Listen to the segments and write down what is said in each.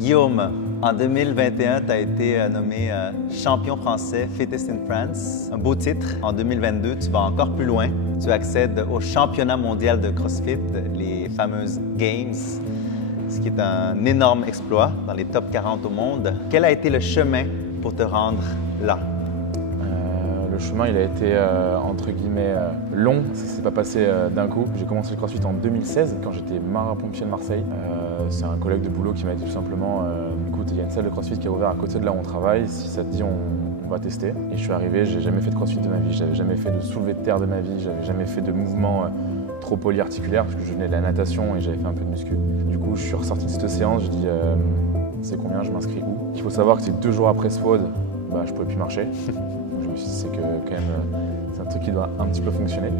Guillaume, en 2021, tu as été nommé champion français Fittest in France. Un beau titre. En 2022, tu vas encore plus loin. Tu accèdes au championnat mondial de CrossFit, les fameuses Games, ce qui est un énorme exploit dans les top 40 au monde. Quel a été le chemin pour te rendre là? Le chemin, il a été entre guillemets long. Ça ne s'est pas passé d'un coup. J'ai commencé le CrossFit en 2016 quand j'étais marin-pompier de Marseille. C'est un collègue de boulot qui m'a dit tout simplement écoute, il y a une salle de CrossFit qui est ouverte à côté de là où on travaille. Si ça te dit, on va tester. Et je suis arrivé, j'ai jamais fait de CrossFit de ma vie. J'avais jamais fait de soulevé de terre de ma vie. J'avais jamais fait de mouvement trop polyarticulaire parce que je venais de la natation et j'avais fait un peu de muscu. Du coup, je suis ressorti de cette séance. Je dis c'est combien, je m'inscris où? Il faut savoir que c'est 2 jours après ce WOD, je pouvais plus marcher. Je me suis dit c'est que quand même c'est un truc qui doit un petit peu fonctionner.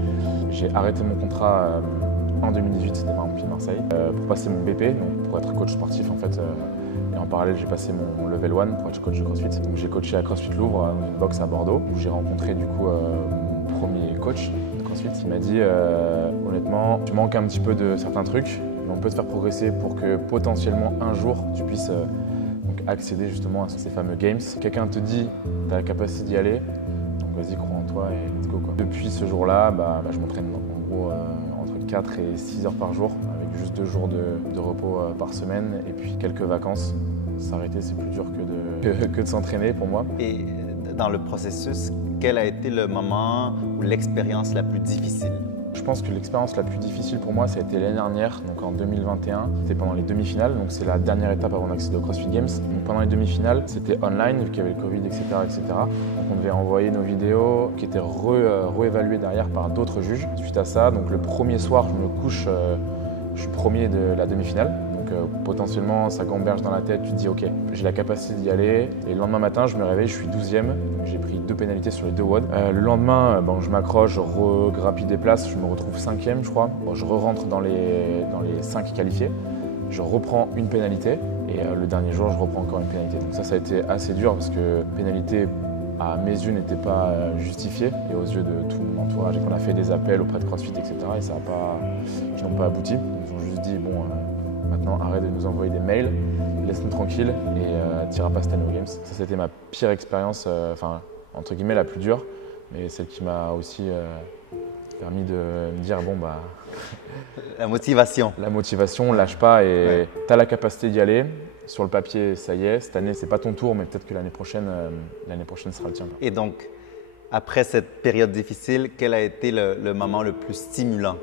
J'ai arrêté mon contrat en 2018, c'était marin-pompier de Marseille, pour passer mon BP, donc pour être coach sportif en fait. Et en parallèle, j'ai passé mon level 1 pour être coach de CrossFit. Donc j'ai coaché à CrossFit Louvre, dans une box à Bordeaux, où j'ai rencontré du coup mon premier coach de CrossFit. Il m'a dit honnêtement, tu manques un petit peu de certains trucs, mais on peut te faire progresser pour que potentiellement un jour tu puisses donc accéder justement à ces fameux games. Quelqu'un te dit tu as la capacité d'y aller, donc vas-y, crois en toi et let's go quoi. Depuis ce jour-là, je m'entraîne en gros entre 4 et 6 heures par jour, avec juste 2 jours de repos par semaine et puis quelques vacances. S'arrêter, c'est plus dur que de s'entraîner pour moi. Et dans le processus, quel a été le moment ou l'expérience la plus difficile? Je pense que l'expérience la plus difficile pour moi, ça a été l'année dernière, donc en 2021. C'était pendant les demi-finales, donc c'est la dernière étape avant d'accéder aux CrossFit Games. Donc pendant les demi-finales, c'était online, vu qu'il y avait le Covid, etc., etc. Donc on devait envoyer nos vidéos qui étaient réévaluées derrière par d'autres juges. Suite à ça, donc le premier soir, je me couche, je suis premier de la demi-finale. Donc potentiellement, ça gamberge dans la tête, tu te dis ok, j'ai la capacité d'y aller. Et le lendemain matin, je me réveille, je suis 12e. J'ai pris 2 pénalités sur les 2 WOD. Le lendemain, je m'accroche, je regrappille des places, je me retrouve 5e, je crois. Je re-rentre dans les 5 qualifiés. Je reprends une pénalité. Et le dernier jour, je reprends encore une pénalité. Donc ça a été assez dur parce que pénalité, à mes yeux, n'était pas justifiée. Et aux yeux de tout mon entourage, et qu'on a fait des appels auprès de CrossFit, etc. Et ça n'a pas, ils n'ont pas abouti. Ils ont juste dit bon. Maintenant, arrête de nous envoyer des mails, laisse-nous tranquille et t'iras pas cette année aux Games. Ça, c'était ma pire expérience, entre guillemets la plus dure, mais celle qui m'a aussi permis de me dire bon La motivation. La motivation, lâche pas et tu as la capacité d'y aller. Sur le papier, ça y est, cette année, c'est pas ton tour, mais peut-être que l'année prochaine sera le tien. Et donc, après cette période difficile, quel a été le moment le plus stimulant?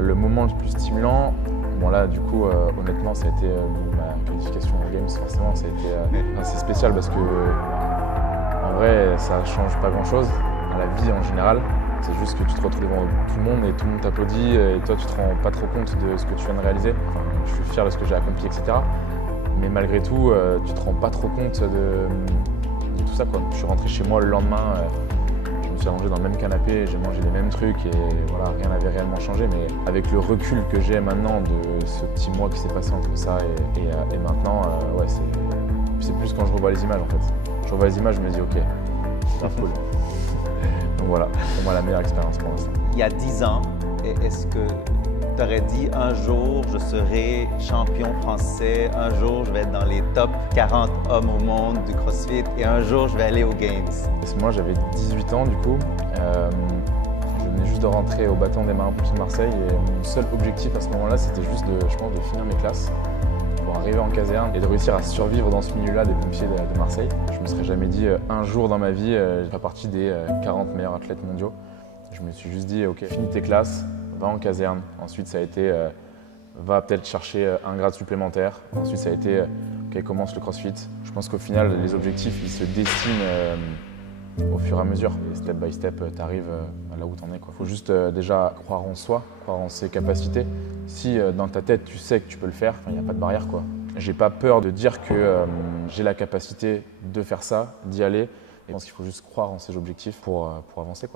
Le moment le plus stimulant, bon là du coup honnêtement ça a été ma qualification aux Games. Forcément ça a été assez spécial parce que en vrai ça change pas grand chose à la vie en général. C'est juste que tu te retrouves devant tout le monde et tout le monde t'applaudit et toi tu te rends pas trop compte de ce que tu viens de réaliser. Enfin, je suis fier de ce que j'ai accompli, etc. Mais malgré tout tu te rends pas trop compte de tout ça quoi. Je suis rentré chez moi le lendemain. Je me suis allongé dans le même canapé, j'ai mangé les mêmes trucs et voilà, rien n'avait réellement changé. Mais avec le recul que j'ai maintenant de ce petit mois qui s'est passé entre ça et maintenant, c'est plus quand je revois les images en fait. Je revois les images, je me dis ok, c'est cool. Donc voilà, pour moi la meilleure expérience pour l'instant. Il y a 10 ans, est-ce que tu aurais dit un jour je serai champion français, un jour je vais être dans les top 40 hommes au monde du CrossFit et un jour je vais aller aux Games? Moi j'avais 18 ans du coup, je venais juste de rentrer au bâton des marins-pompiers de Marseille et mon seul objectif à ce moment-là c'était juste de finir mes classes pour arriver en caserne et de réussir à survivre dans ce milieu-là des pompiers de Marseille. Je me serais jamais dit un jour dans ma vie je ferai partie des 40 meilleurs athlètes mondiaux. Je me suis juste dit ok, finis tes classes, va en caserne. Ensuite, ça a été va peut-être chercher un grade supplémentaire. Ensuite, ça a été ok, commence le CrossFit. Je pense qu'au final, les objectifs, ils se dessinent au fur et à mesure. Et step by step, tu arrives là où tu en es. Il faut juste déjà croire en soi, croire en ses capacités. Si dans ta tête, tu sais que tu peux le faire, il n'y a pas de barrière. J'ai pas peur de dire que j'ai la capacité de faire ça, d'y aller. Et je pense qu'il faut juste croire en ses objectifs pour avancer.